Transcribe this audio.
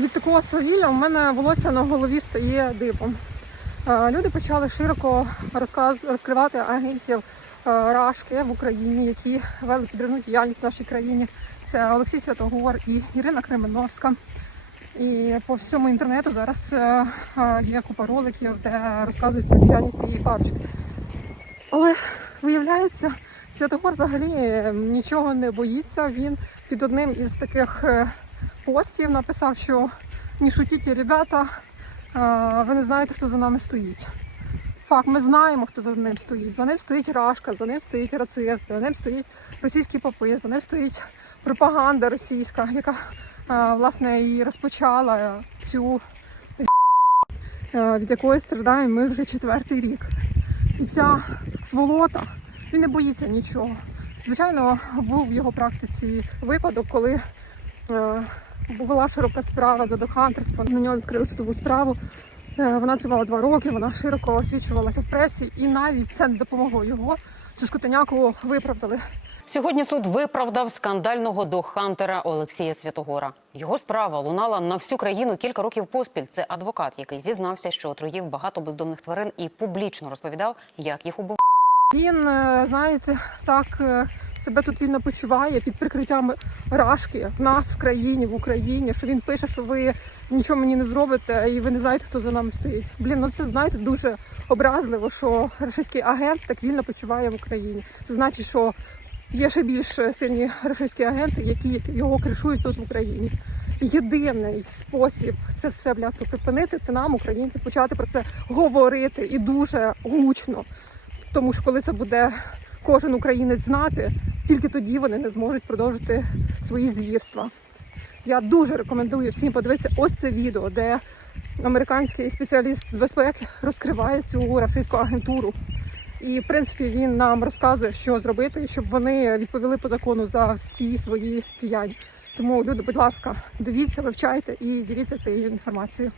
від такого свавілля у мене волосся на голові стає дибом. Е, Люди почали широко розкривати агентів е, Рашки в Україні, які вели підривну діяльність в нашій країні. Це Олексій Святогор і Ірина Кременовська. І по всьому інтернету зараз е, є купа роликів, де розказують про діяльність цієї парочки. Але виявляється, Святогор взагалі нічого не боїться. Він під одним із таких постів написав, що не шутіть, ребята, ви не знаєте, хто за нами стоїть. Факт, ми знаємо, хто за ним стоїть. За ним стоїть Рашка, за ним стоїть рацист, за ним стоїть російські попи, за ним стоїть пропаганда російська, яка власне і розпочала цю е, від якої страдаємо ми вже четвертий рік. І ця сволота, він не боїться нічого. Звичайно, був в його практиці випадок, коли е, була широка справа за дохантерство. На нього відкрили судову справу. Е, вона тривала два роки, вона широко освічувалася в пресі, і навіть це не допомогло його. Цю скотиняку виправдали. Сьогодні суд виправдав скандального дохантера Олексія Святогора. Його справа лунала на всю країну кілька років поспіль. Це адвокат, який зізнався, що отруїв багато бездомних тварин і публічно розповідав, як їх убив. Він, е, знаєте, так е, себе тут вільно почуває під прикриттям рашки в нас в країні, в Україні. Що він пише, що ви нічого мені не зробите, і ви не знаєте, хто за нами стоїть. Блін, ну це знаєте дуже образливо, що російський агент так вільно почуває в Україні. Це значить, що є ще більш сильні російські агенти, які його кришують тут в Україні. Єдиний спосіб це все бляство припинити, це нам, українці, почати про це говорити і дуже гучно. Тому що коли це буде кожен українець знати, тільки тоді вони не зможуть продовжити свої звірства. Я дуже рекомендую всім подивитися ось це відео, де американський спеціаліст з безпеки розкриває цю рашистську агентуру. І в принципі він нам розказує, що зробити, щоб вони відповіли по закону за всі свої діяння. Тому люди, будь ласка, дивіться, вивчайте і діліться цією інформацією.